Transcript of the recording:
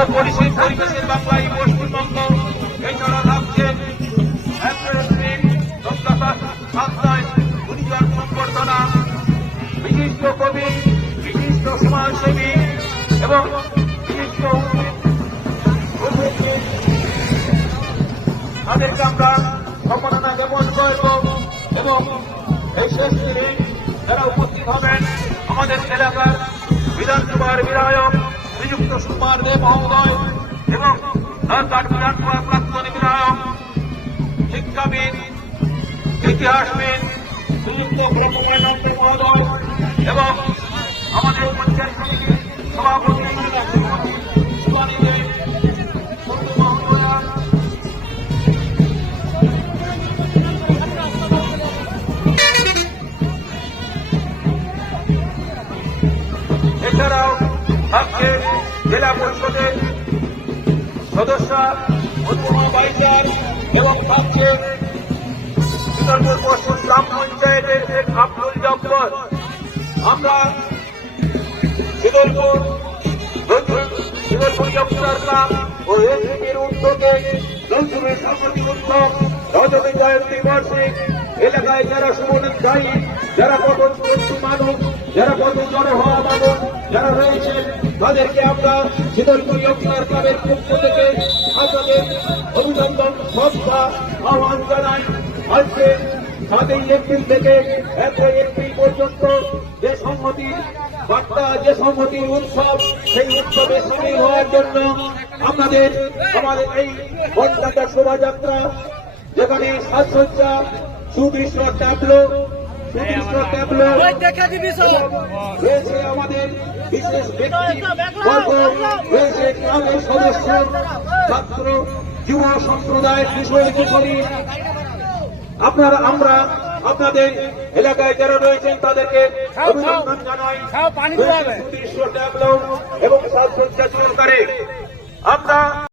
অপরিসীম পরিবেশের বাংলায় পশ্চিমবঙ্গ। এছাড়া থাকছে গুণীজন সম্বর্ধনা, বিশিষ্ট কবি, বিশিষ্ট সমাজসেবী এবং বিশিষ্ট তাদেরকে আমরা সম্মাননা জ্ঞাপন করব। এবং এই শেষ দিনে যারা উপস্থিত হবেন আমাদের এলাকার বিধানসভার বিধায়ক শ্রীযুক্ত সুকুমার দে মহোদয় এবং ধারকাট বিধানসভার প্রাক্তন বিধায়ক, শিক্ষাবিদ, ইতিহাসবিদ শ্রীযুক্ত ব্রহ্মময় নন্দ মহোদয় এবং আমাদের পঞ্চায়েত সমিতির সভাপতি শিবানী দে মহোদয়া, এছাড়াও থাকছে জেলা পরিষদের সদস্য অনুপমা বাইচার এবং থাকছে শীতলপুর পশ্চিম গ্রাম পঞ্চায়েতের শেখ আব্দুল জব্বর। আমরা শীতলপুর জব্বর গ্রাম ও এসপির উদ্যোগে নৌসুমের সংহতি উৎসব রজনী জয়ন্তী বর্ষে এলাকায় যারা শুভনুধ্যায়ী, যারা পথচলতি মানুষ, যারা পথ জড়ো হওয়া মানুষ যারা রয়েছেন তাদেরকে আমরা শীতলপুর জব্বর ক্লাবের পক্ষ থেকে আপনাদের অভিনন্দন শ্রদ্ধা আহ্বান জানাই। আজকে 7 এপ্রিল থেকে 1 এপ্রিল পর্যন্ত যে সংহতির বার্তা, যে সংহতির উৎসব, সেই উৎসবে সামিল হওয়ার জন্য আমাদের এই বনগাঁটা শোভাযাত্রা, যেখানে সাজসজ্জা, সুদৃশ্য ট্যাবলো রয়েছে, আমাদের বিশেষ ব্যক্তিবর্গ রয়েছে, গ্রামের সদস্য, ছাত্র, যুব সম্প্রদায়ের কিশোর কিশোরী। আমরা আপনাদের এলাকায় যারা রয়েছেন তাদেরকে অভিনন্দন জানাই। সুদৃশ্য ট্যাবলো এবং সাজসজ্জা সহকারে আমরা